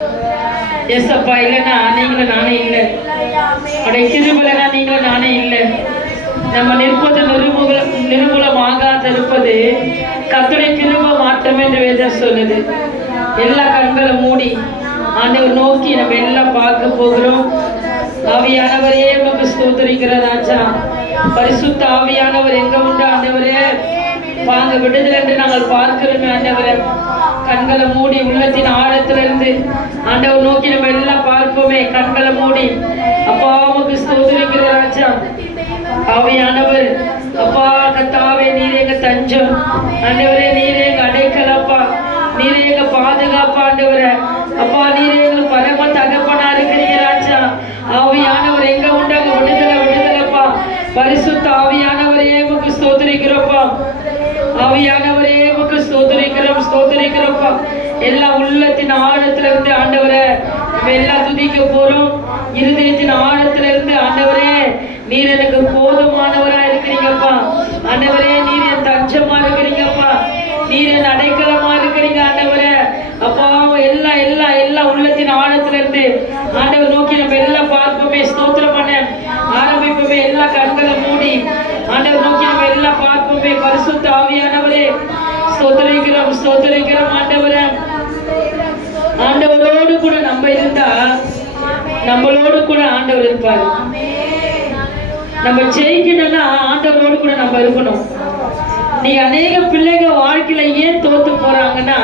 ஏசப்பா இல்லைன்னா நீங்களும் நானே இல்லை. அவருடைய கிருபைனா நீங்களும் நானே இல்லை. நம்ம நிற்பது நிர்மூலமாகாத இருப்பது கர்த்தருடைய கிருபை மாற்றமே என்று வேதம் சொல்லுது. எல்லா கண்களை மூடி ஆண்டவர் நோக்கி நம்ம எல்லாம் பார்க்க போகிறோம். ஆவியானவரே நமக்கு ஸ்தோத்திரிக்கிற ராஜா. பரிசுத்த ஆவியானவர் எங்க உண்டு ஆண்டவரே? வாங்க விடுதலை என்று நாங்கள் பார்க்கிறோம் ஆண்டவரே. கண்களை மூடி உள்ளத்தின் ஆழத்திலிருந்து ஆண்டவர் நோக்கி நம்ம எல்லாம் பார்ப்போமே. கண்களை மூடி அப்பா உமக்கு ஸ்தோத்திரிக்கிற ராஜா. ஆவியானவர் அப்பா கர்த்தாவே நீரே எங்க தஞ்சம் ஆண்டவரே, நீரே எங்க அடைக்கலப்பா, நீரே எங்க பாதுகாப்பு ஆண்டவரே. அப்பா நீரே எங்களுக்கு பரம தகப்பனா இருக்கிறீங்க ராஜா. ஆவியானவர் எங்க உண்டாங்க விடுதலைப்பா. பரிசுத்த ஆவியானவரே உமக்கு ஸ்தோத்திரிக்கிறோப்பா. ஆவியானவரே உமக்கு ஸ்தோத்திரிக்கிறோப்பா. எல்லா உள்ளத்தின் ஆழத்துல இருந்து ஆண்டவரே நம்ம எல்லாம் துதிக்க போறோம். இருதயத்தின் ஆழத்துல இருந்து ஆண்டவரே நீர் எனக்கு போதுமானவரா இருக்கிறீங்கப்பா. ஆண்டவரே நீர் என் தஞ்சமா இருக்கிறீங்கப்பா, நீர் என் அடைக்கலமா இருக்கிறீங்க ஆண்டவரே. அப்பா எல்லா உள்ளத்தின் ஆழத்துல இருந்து ஆண்டவர் நோக்கி நம்ம எல்லாம் பார்ப்போமே. ஸ்தோத்திரம் பண்ண ஆரம்பிப்போமே. எல்லா கண்களை மூடி ஆண்டவர் நோக்கி நம்ம எல்லாம் பார்ப்போமே. பரிசுத்த ஆவியானவரே ஸ்தோத்திரிக்கிறோம் ஆண்டவரே. ஆண்டவரோடு கூட நம்ம இருந்தா நம்மளோடு கூட ஆண்டவர் இருப்பாரு. நம்ம ஜெயிக்கணும்னா ஆண்டவரோடு கூட நம்ம இருக்கணும். நீங்க அநேக பிள்ளைங்க வாழ்க்கையில ஏன் தோத்து போறாங்கன்னா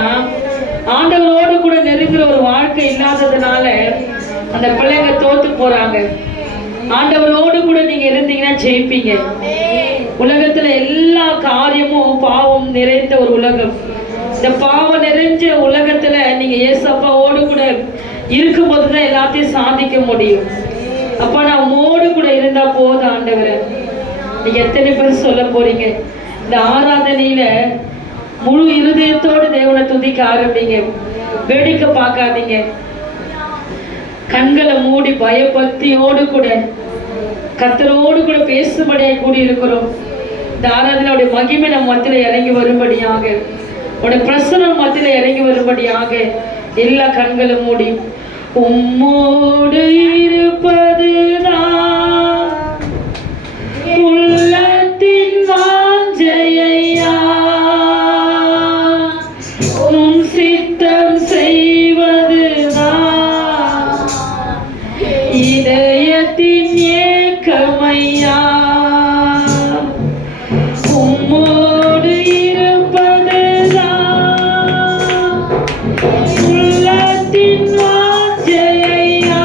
ஆண்டவரோடு கூட நெருங்குற ஒரு வாழ்க்கை இல்லாததுனால அந்த பிள்ளைங்க தோத்து போறாங்க. ஆண்டவரோடு கூட நீங்க இருந்தீங்கன்னா ஜெயிப்பீங்க. உலகத்துல எல்லா காரியமும் பாவம் நிறைந்த ஒரு உலகம். இந்த பாவம் நிறைஞ்ச உலகத்துல நீங்க ஏசப்பாவோடு கூட இருக்கும் போதுதான் எல்லாத்தையும் சாதிக்க முடியும். அப்ப நான் மோடு கூட இருந்தா போதும் ஆண்டவரே. நீங்க எத்தனை பேர் சொல்ல போறீங்க? இந்த ஆராதனையில முழு இருதயத்தோடு தேவனை துதிக்க ஆரம்பிங்க. வேடிக்கை பார்க்காதீங்க. கண்களை மூடி பயபக்தியோடு கூட கர்த்தரோடு கூட பேசும்படியாக கூடி இருக்கிறோம். இந்த ஆராதனையுடைய மகிமை நம் மத்தியில இறங்கி வரும்படியாக, உடைய பிரசனம் மத்தியில இறங்கி வரும்படியாக எல்லா கண்களும் மூடி உம்மோடு இருப்பதுதான் உள்ளத்தின் வாஞ்சையா, உம் சித்தம் செய்வதுதான் இதயத்தின் ஏக்கமையா. உம்மோடு இருப்பதுதான் உள்ளத்தின் வாஞ்சையா,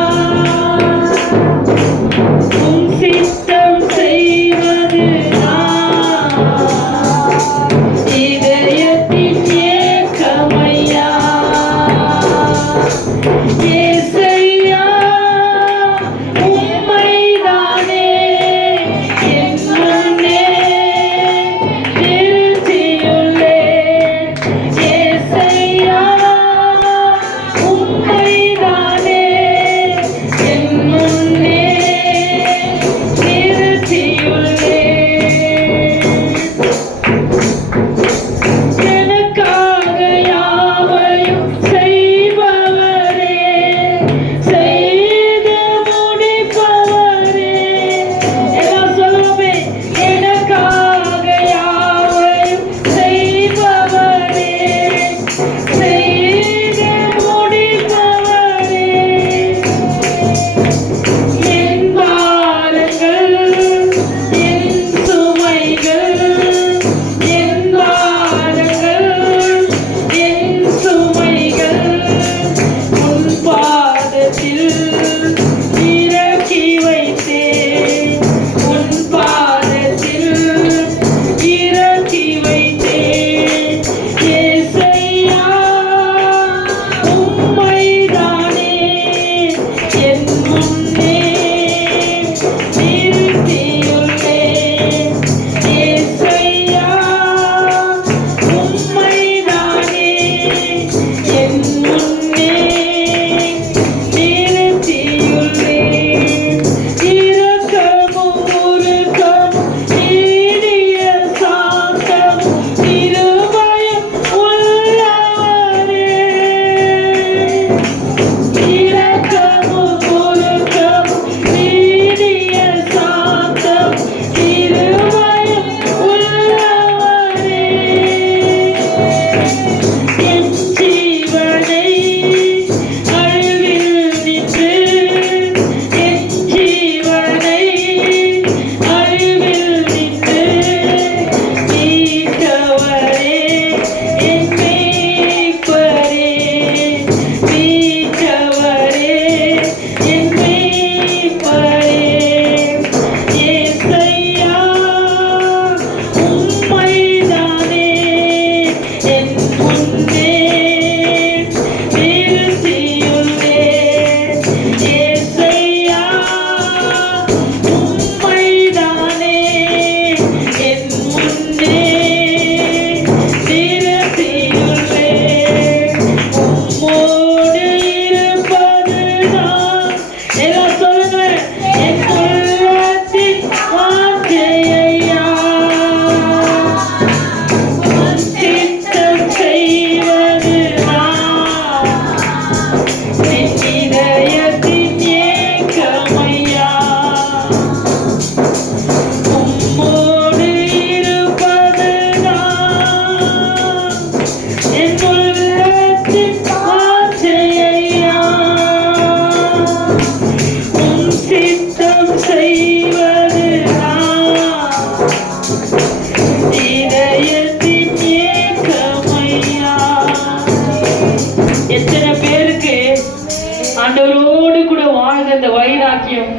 வாழ்ந்த இந்த வைராக்கியம்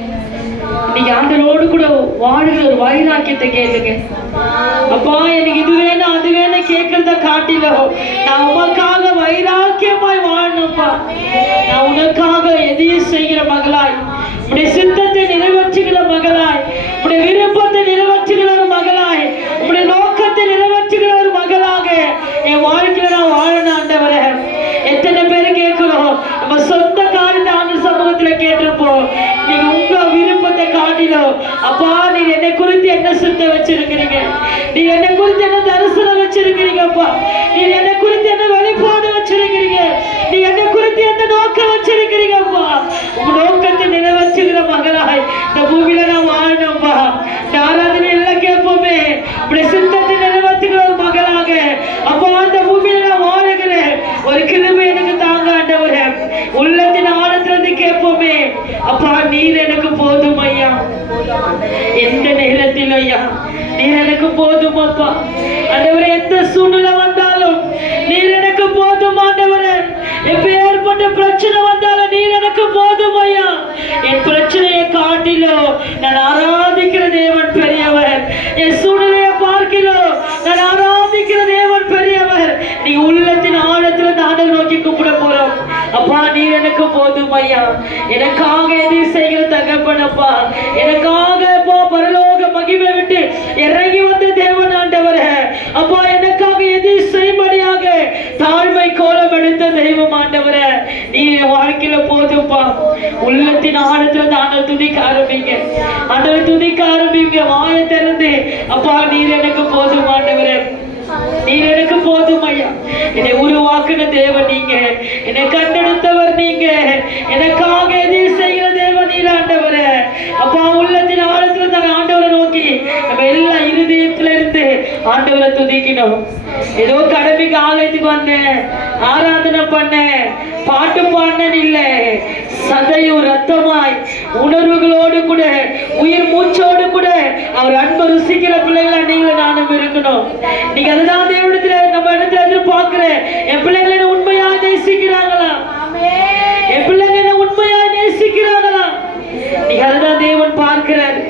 இன்னைக்கு ஆண்டவரோடு கூட வாழுகிற ஒரு வைராக்கியத்தை கேளுங்க. அப்பா எனக்கு இது வேணும் அது வேணும் கேட்கறத காட்டிலும் நான் உமக்காக வைராக்கியமாய் வாழணும்ப்பா. நான் உனக்காக எதையும் செய்கிற மகளாய், உடைய சித்தத்தை நிறைவேற்றுகிற மகளாய், உடைய விருப்பத்தை நிறைவேற்றுகிற ஒரு மகளாய், உடைய நோக்கத்தை நிறைவேற்றுகிற ஒரு மகளாக என் வாழ்க்கையில நான் வாழணும் ஆண்டவரே. எத்தனை பேர் கேட்கிறோம், நம்ம சொந்த காரியத்தை ஆண்டவர் சமூகத்துல கேட்டிருப்போம். நீங்க உங்க விருப்பத்தை காட்டிலும் அப்பா நீர் என்னை குறித்து என்ன சித்தம் வச்சிருக்கிறீங்க, நீ என்னை குறித்து என்ன தரிசனம் வச்சிருக்கிறீங்கப்பா, நீ என்னை குறித்து என்ன வெளிப்பாடு வச்சிருக்கிறீங்க, நீ என்னை குறித்து என்ன நோக்கம் வச்சிருக்கிறீங்கப்பா. உங்க நோக்கத்தை நிறைவேற்றுகிற மகளாய் இந்த பூமியில நான் வாழணும்பா. இந்த ஆராதனை எல்லாம் கேட்போமே, இப்படி சித்தத்தை நிறைவேற்றுகிற ஒரு மகளாக அப்பா அந்த பூமியில நான் வாழுகிறேன். ஒரு கிருபை எனக்கு தாங்க ஆண்டவரே. உள்ளத்தின் ஆழத்திலிருந்து கேட்போமே, அப்பா நீர் எனக்கு போதும் ஐயா. எந்த நேரத்தில் ஐயா நீர் எனக்கு போதும் அப்பா. ஆண்டவரே எந்த சூழ்நிலை வந்தாலும் நீர் எனக்கு போதும் ஆண்டவரே. எப்பேற்பட்ட பிரச்சனை வந்தாலும் நீர் எனக்கு போதும் ஐயா. என் பிரச்சனையை காட்டிலும் நான் ஆராதிக்கிற தேவன் பெரியவர். என் சூழ்நிலையை பார்க்கிறோம் நான் ஆராதிக்கிற தேவன் பெரியவர். நீ உள்ளத்தின் ஆழத்துல தாண்ட நோக்கி கூப்பிட போறோம். அப்பா நீர் எனக்கு போதும் ஐயா. எனக்காக எதை செய்கிற தகப்பனப்பா, எனக்காக பரலோக மகிமை விட்டு இறங்கி வந்த தேவன் ஆண்டவரே. அப்பா எனக்காக எதை செய்யும்படியாக தாழ்மை கோலம் எடுத்த தெய்வம் ஆண்டவரே. நீ வாழ்க்கையில போதும்பா. உள்ளத்தின் ஆழத்துல தாண்ட துதிக்க ஆரம்பிங்க ஆண்டவரை, துதிக்க ஆரம்பிங்க வாயை திறந்து. அப்பா நீர் எனக்கு போதும் ஆண்டவரே, நீர் எனக்கு போதும் ஐயா. என்னை உருவாக்குன தேவன் நீங்க, என்னை கண்டெடுத்தவர் நீங்க, எனக்காக எதை செய்கிற தேவன் நீர் ஆண்டவரே. அப்பா உள்ளத்தின் ஆழத்துல தான் ஆண்டவரை நோக்கி நம்ம எல்லா இருதயத்துல இருந்து ஆண்டவரை துதிக்கணும். ஏதோ கடமைக்கு ஆலயத்துக்கு வந்தேன், ஆராதனை பண்ணேன், பாட்டு பாடினேன் இல்ல, சதையும் ரத்தமாய் உணர்வுகளோடு கூட உயிர் மூச்சோடு கூட அவர் அன்பு ருசிக்கிற பிள்ளைகளை நீங்களும் நானும் இருக்கணும். நீங்க அதுதான் தேவனிடத்துல நம்ம இடத்துல எதிர்பார்க்கிறேன். என் பிள்ளைகளை உண்மையா நேசிக்கிறாங்களா, என் பிள்ளைங்க என்ன உண்மையா நேசிக்கிறாங்களா? நீங்க அதுதான் தேவன் பார்க்கிறார்.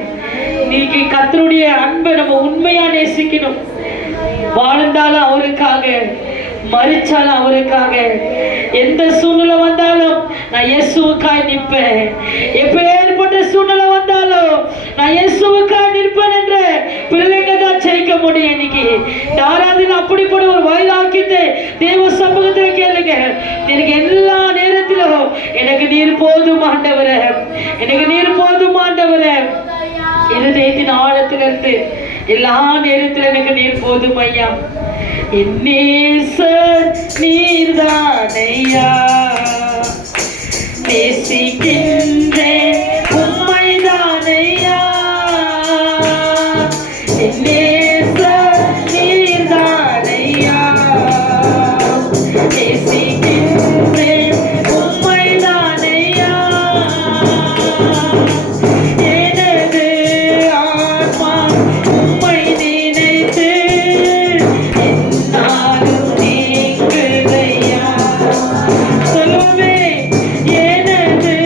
நீங்க கர்த்தருடைய அன்பை நம்ம உண்மையா நேசிக்கணும். வாழ்ந்தாலும் அவருக்காக, மரிச்சாலும் அவருக்காக. எந்த சூழ்நிலை வந்தாலும் நான் இயேசுவுக்காய் நிற்பேன். எப்பேற்பட்ட சூழ்நிலை வந்தாலும் நான் இயேசுவுக்காய் நிற்பேன் என்ற பிள்ளைங்க தான் ஜெயிக்க முடியும். இன்னைக்கு ஆராதனை அப்படிப்பட்ட ஒரு வைராக்கியத்தை தேவ சமூகத்தில் கேளுங்க. எனக்கு எல்லா நேரத்திலும் எனக்கு நீர் போதும் ஆண்டவரே, எனக்கு நீர் போதும் ஆண்டவரே. இருதயத்தின் ஆழத்திலிருந்து எல்லா நேரத்தில் எனக்கு நீர் போதும் ஐயா. என் நேசர் நீர்தானையா, நேசிக்கின்றேன் உம்மைதானையா. என் நேசர் நீர்தானையா, நேசிக்கின்றேன் உம்மைதானையா. எனது ஆத்மா உம்மை நினைத்து என்னாலும் நீங்குதையா. சொல்லுவே, எனது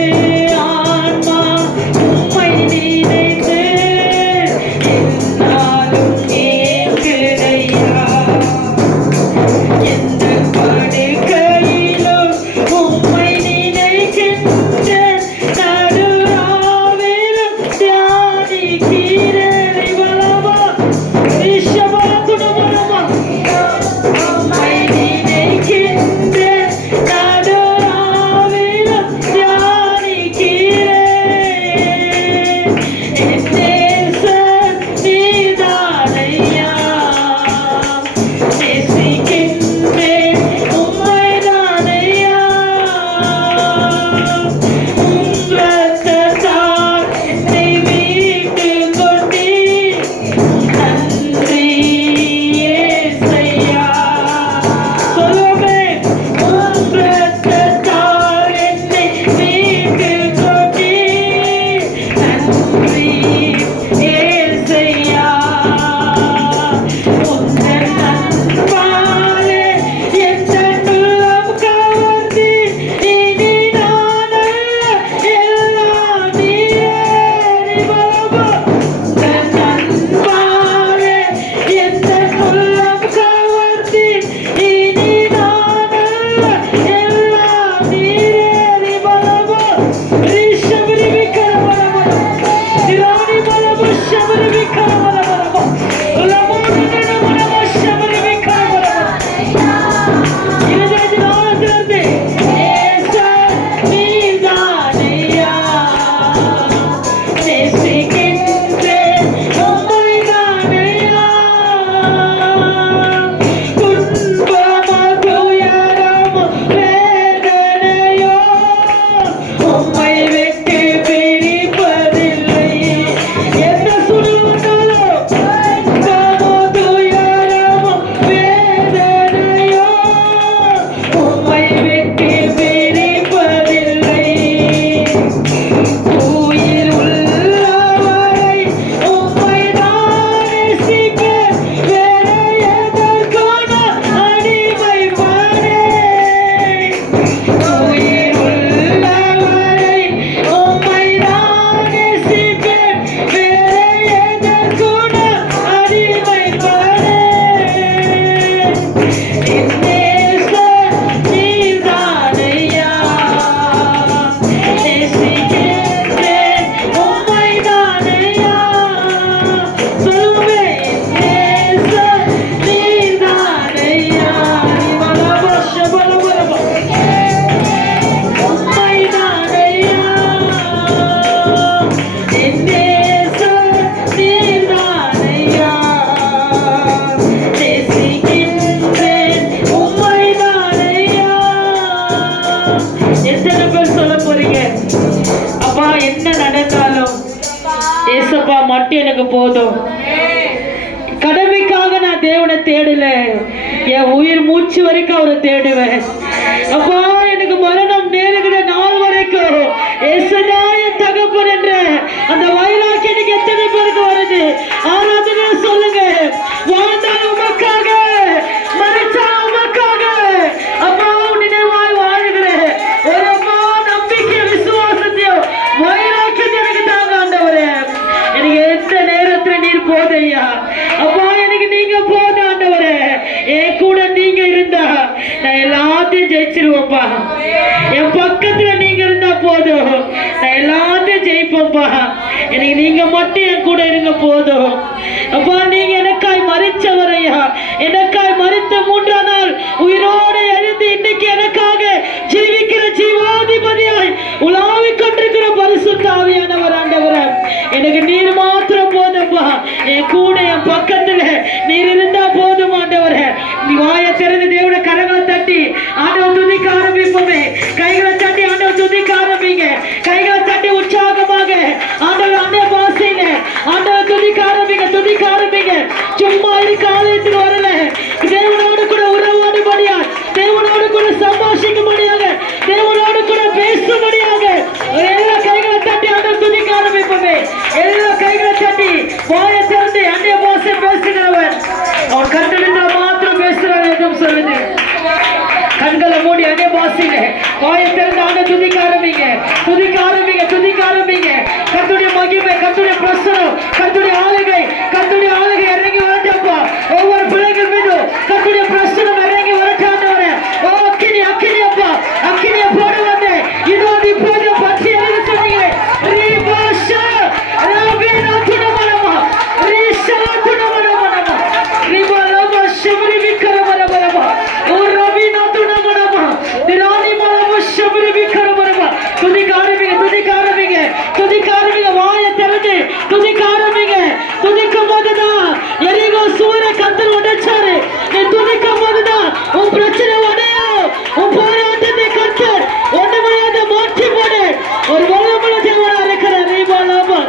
எத்தனை பேர் சொல்ல போறீங்க? அப்பா என்ன நடந்தாலும் ஏசப்பா மட்டும் எனக்கு போதும். கடமைக்காக நான் தேவனை தேடல, என் உயிர் மூச்சு வரைக்கும் அவரை தேடுவேன். அப்பா எனக்கு மரணம் நேருகிற நாள் வரைக்கும் ஏசடா என் தகப்பன் என்ற அந்த வைராக்கியம் எனக்கு எத்தனை பேருக்கு வருது? ஆராதனை சொல்லுங்க. வாழ்ந்தால் உமக்காக, மறித்தால் உமக்காக. அப்பா நினைவாய் வாழ்கிறேன். ஒரு அம்மா நம்பிக்கை விசுவாசத்தையும் வைராக்கியத்தை எனக்கு தாங்க ஆண்டவரே. எனக்கு எந்த நேரத்துல நீர் போதையா அப்பா, எனக்கு நீங்க போத ஆண்டவரே. என் கூட நீங்க இருந்தா நான் எல்லாத்தையும் ஜெயிச்சிருவேன்ப்பா. என் பக்கத்துல நீங்க இருந்தா போதும், நான் எல்லாத்தையும் ஜெயிப்பேன்ப்பா. எனக்கு நீங்க மட்டும் என் கூட இருங்க போதும். அப்பா நீங்க எனக்காய் மறிச்சவரையா, எனக்காய் மறித்த 3ஆம் நாள் உயிரோடு எழுந்து இன்னைக்கு எனக்காக ஜீவிக்கிற ஜீவாதிபதியாய் உலாவிக் கொண்டிருக்கிற பரிசுத்த ஆவியானவர் ஆண்டவரே, எனக்கு நீர் மாத்திரம் போதும்பா. என் கூட என் பக்கத்துல நீர் இருந்தா போதும் ஆண்டவரே. நீ வாயை திறந்து தேவனை கரங்களை தட்டி ஆண்டவர் துதிக்க ஆரம்பிப்போமே. கைகளை தட்டி ஆண்டவர் துதிக்க ஆரம்பிங்க. கைகளை தட்டி உற்சாகமாக ஆண்டவர் அன்னை பாசையில ஆண்டவர் துதிக்க ஆரம்பிங்க, துதிக்க ஆரம்பிங்க. சும்மா இருக்க ஆலயத்துக்கு வரல, தேவனோடு கூட உறவாடும்படியாக, தேவனோடு கூட சம்பாஷிக்கும்படியாக, தேவனோடு கூட பேசும்படியாக எல்லா கைகளை தட்டி ஆண்டவர் துதிக்க ஆரம்பிப்போமே. எல்லா கைகளை தட்டி வாயை திறந்து அன்னை பாசை பேசுகிறவன் அவன் கட்டணத்துல மாத்திரம் பேசுறான் எதுவும் சொல்லுது. கண்களை மூடி அன்னை பாசையில வாயை திறந்து ஆண்டவர் துதிக்க ஆரம்பிங்க, துதிக்க ஆரம்பிங்க, துதிக்க ஆரம்பிங்க. கர்த்தருடைய மகிமை, கர்த்தருடைய பிரசனம், கர்த்தருடைய ஆளுகை, கர்த்தருடைய ஆளுகை இறங்கி வரட்டப்பா. ஒவ்வொரு பிள்ளைகள் மீதும் கர்த்தருடைய பிரசனம் இறங்கி வரட்டாண்டவரே. ஓ அக்கினி, அக்கினி அப்பா, அக்கினியை போட வந்தேன். இதோ இப்போது பற்றி எழுதி சொன்னீங்களே. ரீபாஷா ரபீனா துணமனமா ரீஷா துணமனமா ரிபலமா ஷபரி விக்கரமனமா ஓ ரபீனா துணமனமா திராணி மலமா ஷபரி விக்கரமனமா. துதிக்க ஆரம்பிங்க, துதிக்க ஆரம்பிங்க, துதிக்க ஆரம்பிங்க. வாயை திறந்து துதிக்க ஆரம்பிங்க. துதிக்கும் போதுதான் எரிகோ சூரை கத்தர் உடைச்சாரு. நீ துதிக்கும் போதுதான் உன் பிரச்சனை உடையும். உன் போராட்டத்தை கத்தர் ஒன்றுமையாத மாற்றி போடு. ஒரு வல்லமுள்ள தேவனா இருக்கிற ரீபாலாமா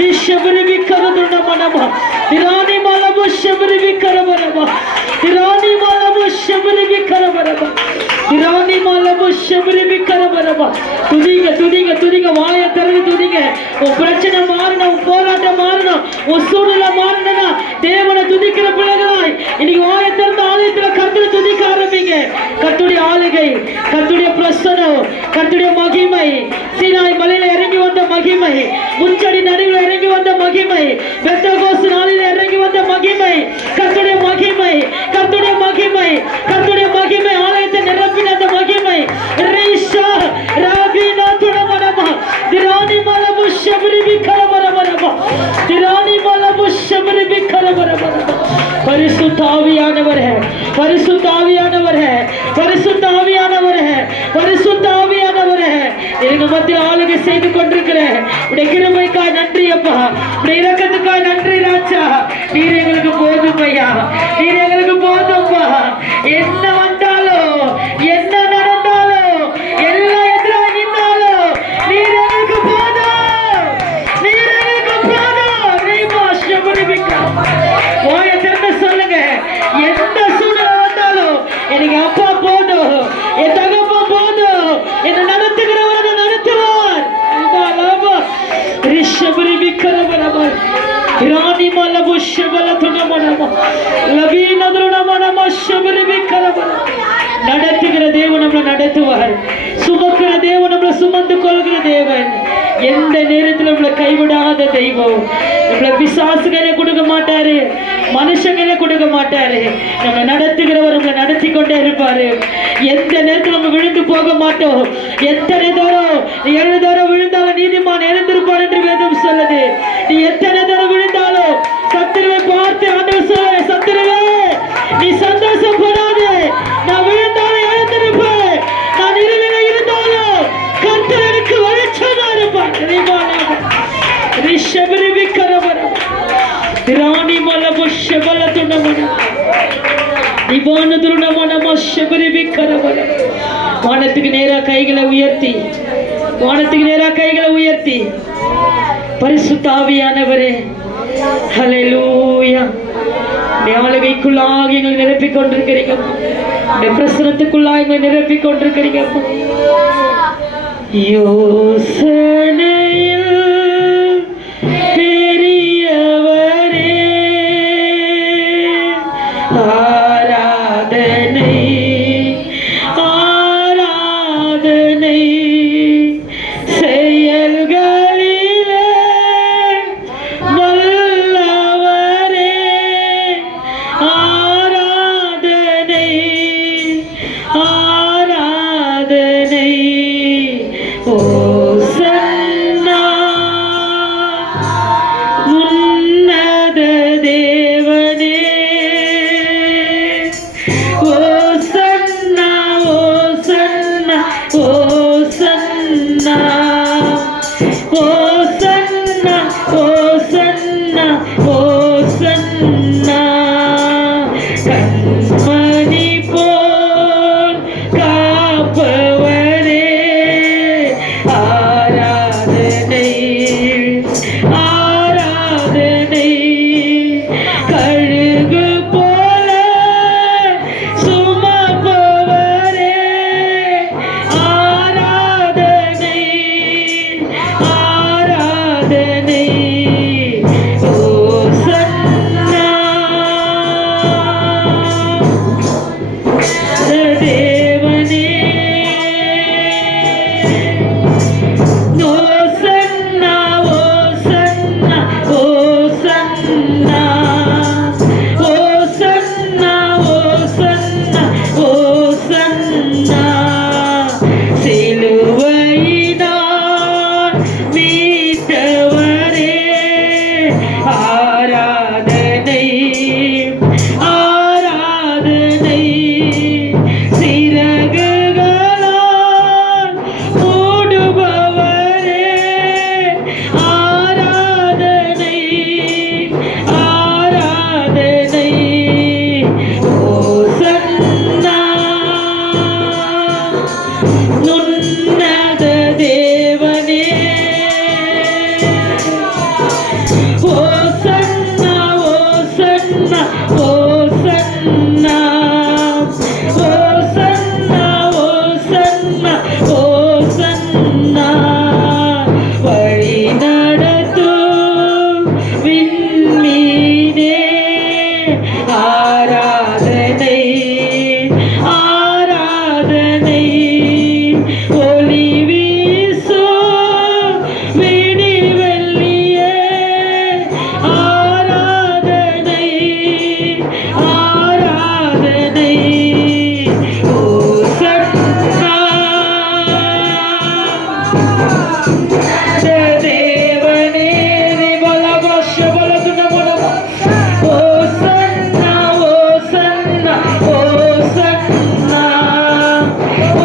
ரிஷபரி விக்கரதுணமனமா திராணி மலமா ஷபரி விக்கரமனமா திராணி மலமா ஷபரி விக்கரமனமா திராணி மலமா ஷபரி விக்கரமனமா. துதிங்க, துதிங்க, துதிங்க. வாயை திறந்து துதிங்க. உன் பிரச்சனை மாறணும், உன் போராட்டம் மாறணும், உன் சூழ்நிலை மாறணும்னா தேவனை துதிக்கிற பிள்ளைகளாய் இன்னைக்கு வாயை திறந்த ஆலயத்துல கர்த்தரை துதிக்க ஆரம்பிங்க. கர்த்தருடைய ஆளுகை, கர்த்தருடைய பிரசனம், கர்த்தருடைய மகிமை, சீனாய் மலையில இறங்கி வந்த மகிமை, முச்சடி நடுவில் இறங்கி வந்த மகிமை, பெந்தகோஸ்து நாளில் இறங்கி வந்த மகிமை, கர்த்தருடைய மகிமை, கர்த்தருடைய மகிமை, கர்த்தருடைய மகிமை ஆலயத்தை நிரப்பின அந்த மகிமை. ரிஷா ரபீனா துணமனமா திராணி மலமு ஷபரி விக்கரமனமா திராணி மலமு ஷபரி விக்கரமனமா. பரிசுத்த ஆவியானவரே, பரிசுத்த ஆவியானவரே, பரிசுத்த ஆவியானவரே, பரிசுத்த ஆவியானவரே, எங்க மத்தியில் ஆளுகை செய்து கொண்டிருக்கிறேன். உடைய கிருபைக்காய் நன்றி அப்பா, உடைய இரக்கத்துக்காய் நன்றி ராஜா. நீர் எங்களுக்கு போதும் ஐயா, நீர் எங்களுக்கு போதும்பா. என்ன வந்தாலும் என்ன நடந்தாலும் எல்லாம் எதிராக நின்றாலும் நீர் எங்களுக்கு போதும், நீர் எங்களுக்கு போதும். ரீமா ஷபரி விக்கரம். வாயை திறந்து சொல்லுங்க. எந்த சூழ்நிலை வந்தாலும் எனக்கு அப்பா போதும், என் தகப்பா போதும், என்னை நடத்துகிறவர் நடத்துவார். ரிஷபரி விக்கரமனமா ராணி மலபு ஷபல துணமனமா லபீன துணமனமா ஷபரி விக்கரமனமா. நடத்துகிற தேவன் நம்மளை நடத்துவார். சுமக்கிற தேவன் நம்மளை சுமந்து கொள்கிற தேவன். எந்த நேரத்தில் நம்மளை கைவிடாத தெய்வம். நம்மளை பிசாசுகளை கொடுக்க மாட்டாரு, மனுஷங்களை கொடுக்க மாட்டாரு. நம்ம நடத்துகிறவர் நம்மளை நடத்தி கொண்டே இருப்பாரு. எந்த நேரத்தில் நம்ம விழுந்து போக மாட்டோம். எத்தனை தூரம் 7 தூரம் விழுந்தாலும் நீதிமான் எழுந்திருப்பார் என்று வேதம் சொல்லுது. நீ எத்தனை தூரம் விழுந்தாலும் சத்துருவை பார்த்து ஆண்டவர் சொல்ல, சத்துருவே நீ சந்தோஷப்படாதே, நான் விழுந்தாலும் எழுந்திருப்பேன், நான் இருவில இருந்தாலும் கர்த்தர் எனக்கு வெளிச்சமா இருப்பார். ரிஷபரி விக்கரமனம் திராணி மலபு ஷபல துணமனம் திவான துருணமனமா ஷபரி விக்கரமனம் வானத்துக்கு நேரா கைகளை உயர்த்தி, வானத்துக்கு நேரா கைகளை உயர்த்தி, பரிசுத்த ஆவியானவரே, ஹல்லேலூயா, ஆளுகைக்குள்ளாக எங்களை நிரப்பிக் கொண்டிருக்கிறீங்க, பிரசனத்துக்குள்ளாக எங்களை நிரப்பிக் கொண்டிருக்கிறீங்க. யோசனையில் பெரியவரே, ஆராதனை ஆராதனை, செயல்களிலே வல்லவரே, ஆராதனை ஆராதனை. ஓசன்னா உன்னத தேவனே, ஓசன்னா ஓசன்னா ஓசன்னா ஓசன்னா ஓசன்னா ஓசன்னா. கண்மணி போல் காப்பவரே, ஆராதனை ஆராதனை. கழுகு போல சுமப்பவரே, ஆராதனை ஆராதனை. ஓசன்னா தேவனே, ஓசன்னா ஓசன்னா ஓசன்னா ஓசன்னா ஓசன்னா ஓசன்னா. சிலுவையினால் மீட்டவரே, ஆராதனை ஆராதனை. சிறகுகளால் மூடுபவரே, ஆராதனை ஆராதனை. ஓசன்னா உன்னத தேவனே, ஓசன்னா ஓசன்னா ஓசன்னா ஓசன்னா ஓசன்னா ஓசன்னா. வழி நடத்தும் விண்மீனே, ஆராதனை ஆராதனை. ஒளி வீசும் விடிவெள்ளியே, ஆராதனை ஆராதனை. ஓசன்னா தேவனே, ஓசன்னா ஓசன்னா ஓசன்னா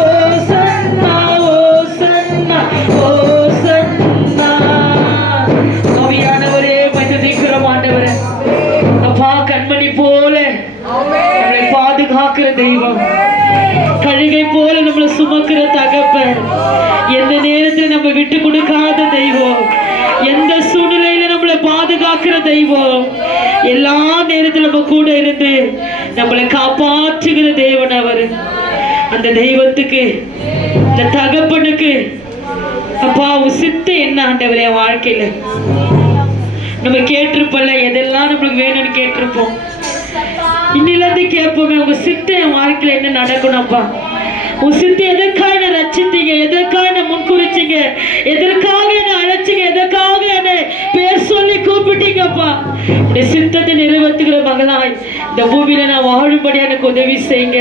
ஓசன்னா ஓசன்னா ஓசன்னா. ஆவியானவரே, மனிதனிக்கிறோம் ஆண்டவரே, அப்பா, கண்மணி போல நம்மளை பாதுகாக்கிற தெய்வம், கழுகை போல நம்மளை சுமக்கிற தகப்பன், எந்த நேரத்தில் நம்ம விட்டு கொடுக்காத தெய்வம், எந்த சூழ்நிலையில நம்மளை பாதுகாக்கிற தெய்வம், எல்லா நேரத்தில் நம்ம கூட இருந்து நம்மளை காப்பாற்றுகிற தேவன் அவர். அந்த தெய்வத்துக்கு, இந்த தகப்பனுக்கு அப்பா உசித்து என்ன ஆண்டவரே வாழ்க்கையில நம்ம கேட்டிருப்போம்ல, எதெல்லாம் நம்மளுக்கு வேணும்னு கேட்டிருப்போம். இன்னிலிருந்து கேட்போமே, உங்க சித்த என் வாழ்க்கையில என்ன நடக்கணும்ப்பா, உன் சித்த எதற்காக என்ன ரச்சித்தீங்க, எதற்காக என்ன முன்குறிச்சிங்க, எதற்காக என்ன அழைச்சிங்க, எதற்காக என்ன பேர் சொல்லி கூப்பிட்டீங்கப்பா. உடைய சித்தத்தை நிறைவேற்றுகிற மகளாய் இந்த பூமியில நான் வாழும்படி எனக்கு உதவி செய்யுங்க.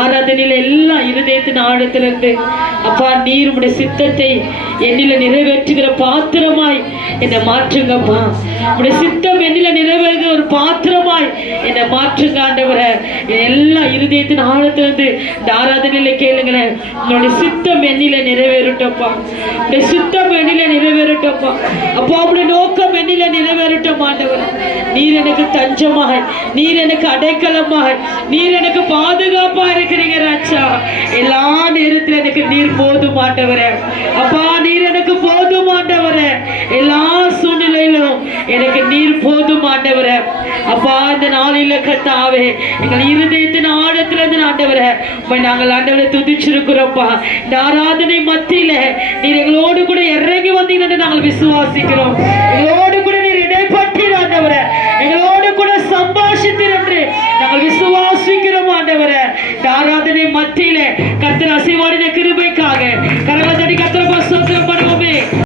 ஆராதனையில எல்லாம் இருதயத்தின் ஆழத்திலிருந்து அப்பா, நீர் உடைய சித்தத்தை என்னில நிறைவேற்றுகிற பாத்திரமாய் என்னை மாற்றுங்கப்பா. உடைய சித்தம் என்னில நிறைவேறுகிற ஒரு பாத்திரமாய் என்னை மாற்றுங்க ஆண்டவரே. எல்லா இருதயத்தின் ஆழத்திலிருந்து இந்த ஆராதனையில கேளுங்களேன், உங்களுடைய சித்தம் என்னில நிறைவேறட்டப்பா, உடைய சித்தம் என்னில நிறைவேறட்டப்பா. அப்பா, உடைய நோக்கம் என்னில நிறைவேறட்டும் ஆண்டவரே. நீர் எனக்கு தஞ்சமாய், நீர் எனக்கு அடைக்கலமாய், நீர் எனக்கு பாதுகாப்பு பாதுகாப்பா இருக்கிறீங்க ராஜா. எல்லா நேரத்துல எனக்கு நீர் போதும் ஆண்டவரே. அப்பா நீர் எனக்கு போதும் ஆண்டவரே. எல்லா சூழ்நிலையிலும் எனக்கு நீர் போதும் ஆண்டவரே. அப்பா இந்த நாளில கர்த்தாவே எங்கள் இருதயத்தின் ஆழத்துல இருந்து ஆண்டவரே நாங்கள் ஆண்டவரை துதிச்சிருக்கிறோம்ப்பா. இந்த ஆராதனை மத்தியில நீர் எங்களோடு கூட இறங்கி வந்தீங்கன்னு நாங்கள் விசுவாசிக்கிறோம். எங்களோடு கூட நீர் இடைப்பட்டீர் ஆண்டவரே. எங்களோடு கூட சம்பாஷித்தீர் என்று நாங்கள் விசுவாசிக்கிறோம் ஆண்டவரே. இந்த ஆராதனை மத்தியில கர்த்தர் அசைவாடின கிருபை